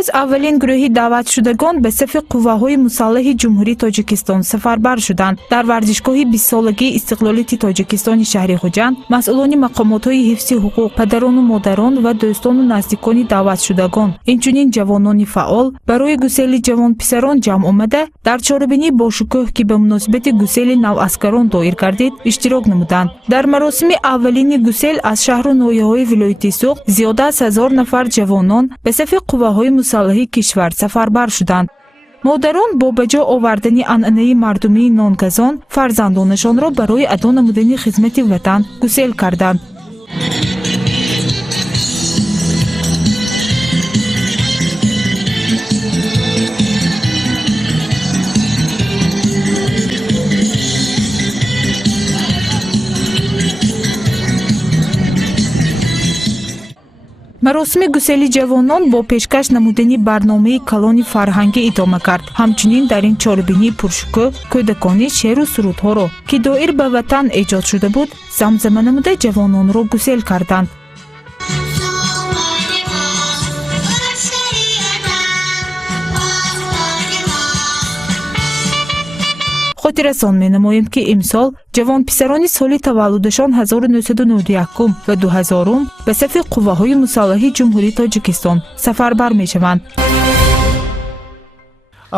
امروز اولین گروهی دعوت شدگان به صف قواهای مسلح جمهوری تاجیکستان سفربر شدند. در ورزشگاه 20 سالگی استقلالیت تاجیکستان شهر خوجند مسئولان مقامات‌های حفظ حقوق پدران و مادران و دوستان و نزدیکان دعوت شدگان اینچنین جوانان فعال برای گسیل جوان پسران جمع آمده در چاره‌بینی با شکوه که به مناسبت گسیل نواسکران دایر گردید اشتراک نمودند. در مراسم اولین گسیل از شهر و ناحیه‌های ولایت سوق زیاده از 1000 نفر جوانان به صف قواهای مسلح کشور سفربر شدند. مادران با بجا آوردن عنعنه مردمی نانگزان فرزندانشان را برای ادا نمودن خدمت وطن گسیل کردند. مراسم گسیل جوانان با پیشکش نمودنی برنامه کلان فرهنگی ادامه کرد. همچنین در این چاره‌بینی پرشکوه کودکانی شعر و سرودها را که دایر به وطن ایجاد شده بود زمزمه نموده جوانان را گسیل کردند. خاطررسان می‌نماییم که امسال جوان پسران سال تولدشان 1991 و 2000 به صف قواهای مسلح جمهوری تاجیکستان سفربر می‌شوند.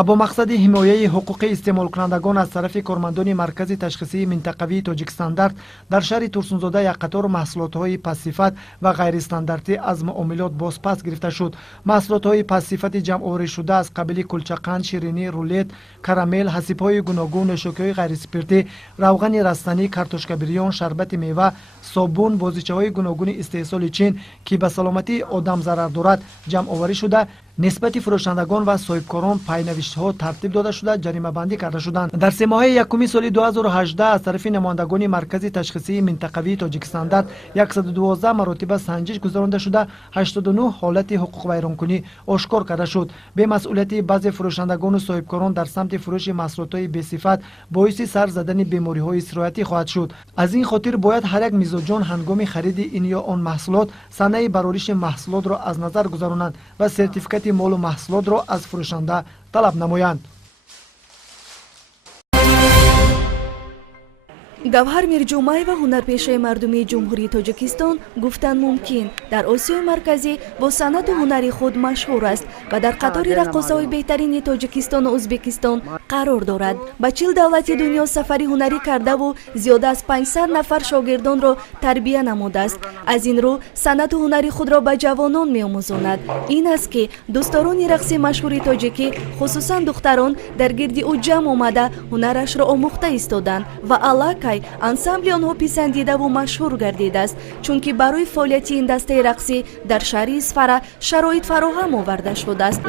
با مقصد حمایت حقوق استعمال کنندگان از طرف کارمندان مرکز تشخیصی منطقوی تاجیک استاندارد در شهر ترسونزاده یک قطار محصولات‌های پس‌صفت و غیر استانداردی از معاملات بازپس گرفته شد. محصولات‌های پس‌صفت جمع‌آوری شده از قبیل کلچقند، شیرینی، رولت، کرامل، حسیب‌های گوناگون، نوشاکی‌های غیر اسپرتی، روغن رستنی، کارتوشک بریان، شربت میوه، صابون، بازیچه‌های گوناگون استحصال چین که به سلامتی آدم ضرر دارد جمع‌آوری شده. نسبت فروشندگان و صاحبکاران پای‌نوشت‌ها ترتیب داده شده جریمه بندی کرده شدند. در سه ماهه یکم سال 2018 از طرف نمایندگان مرکز تشخیصی منطقوی تاجیک استاندارد 112 مراتب سنجش گذرانده شده 89 حالت حقوق ویرانکنی آشکار کرده شد. به مسئولیت بعضی فروشندگان و صاحبکاران در سمت فروش محصولات‌های بی‌صفت باعث سر زدن بیماری‌های سرایتی خواهد شد. از این خاطر باید هر یک میزبان هنگام خرید این یا آن محصولات صحنه برآورش محصولات را از نظر گذرانند و سرتیفیکات مال و محصولات را از فروشنده طلب نمایند. گوهر میرجومای و هنرپیشه مردمی جمهوری تاجیکستان گفتن ممکن در آسیای مرکزی با سند هنری خود مشهور است و در قطار رقاصه‌های بهترین تاجیکستان و ازبکستان قرار دارد. با 40 دولت دنیا سفری هنری کرده و زیاده از 500 نفر شاگردان را تربیت نموده است. از این رو سند هنری خود را به جوانان می‌آموزاند. این است که دوستداران رقص مشهور تاجیکی خصوصا دختران در گرد او جمع آمده هنرش را آموخته ایستادند و علاقه انسامبل آنها پسندیده و مشهور گردیده است چون که برای فعالیت این دسته رقصی در شهر اصفهان شرایط فراهم آورده شده است.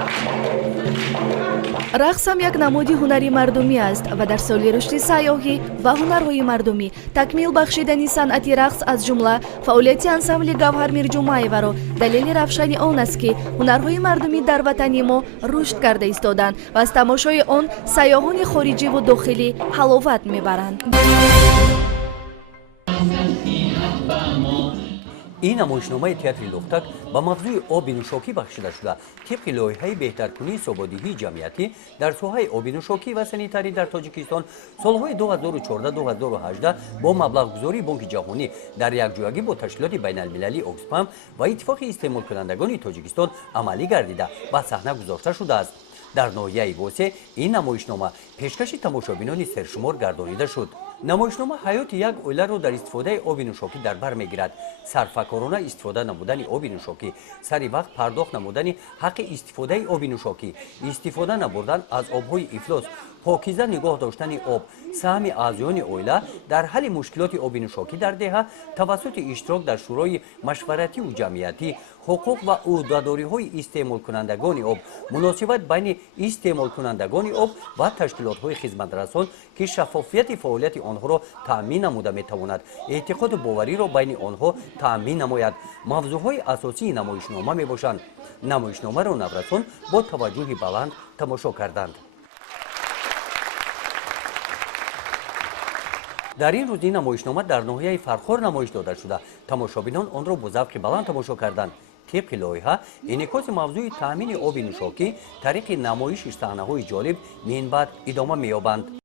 رقص هم یک نماد هنری مردمی است و در سال رشد سیاحی و هنرهای مردمی تکمیل بخشیدن صنعت رقص از جمله فعالیت انسامبل گوهر میرجومایو را دلیل رفشن آن است که هنرهای مردمی در وطن ما رشد کرده ایستادند و از تماشای آن سیاحان خارجی و داخلی حلاوت میبرند. این نمایشنامه تئاتر لختک با موضوع آب نوشاکی بخشیده شده طبق لایحه بهترکنی سابادهی جمعیتی در ساحه آب نوشاکی و سانیتری در تاجیکستان سالهای 2014-2018 با مبلغ گذاری بانک جهانی در یکجایگی با تشکیلات بین المللی اکسفم و اتفاق استعمال کنندگان تاجیکستان عملی گردیده و صحنه گذاشته شده است. در ناحیه واسه این نمایشنامه پیشکش تماشابینان سرشمار گردانیده شد. نمایشنامه حیات یک اویله را در استفاده آب نوشاکی در بر میگیرد. صرفه‌کارانه استفاده نمودن آب نوشاکی، سری وقت پرداخت نمودن حق استفاده آب نوشاکی، استفاده نبردن از آبهای افلاس، پاکیزه نگاه داشتن آب، سهم اعضایان اویله در حل مشکلات آب نوشاکی در دهه توسط اشتراک در شورای مشورتی و جمعیتی، حقوق و عهده‌داری‌های استعمال کنندگان آب، مناسبت بین استعمال کنندگان آب و تشکیلات‌های خدمترسان که شفافیت فعالیت آنها را تأمین نموده می‌تواند اعتقاد باوری را بین آنها تأمین نماید. موضوع‌های اساسی نمایشنامه می‌باشند. نمایشنامه را نورسان با توجه بلند تماشا کردند. در این روزی نمایشنامه در ناحیه فرخار نمایش داده شده. تماشابینان آن را با ذوق بلند تماشا کردند. طبق لایحه انعکاس موضوع تامین آب نوشاکی طریق نمایش صحنه‌های جالب من بعد ادامه می‌یابند.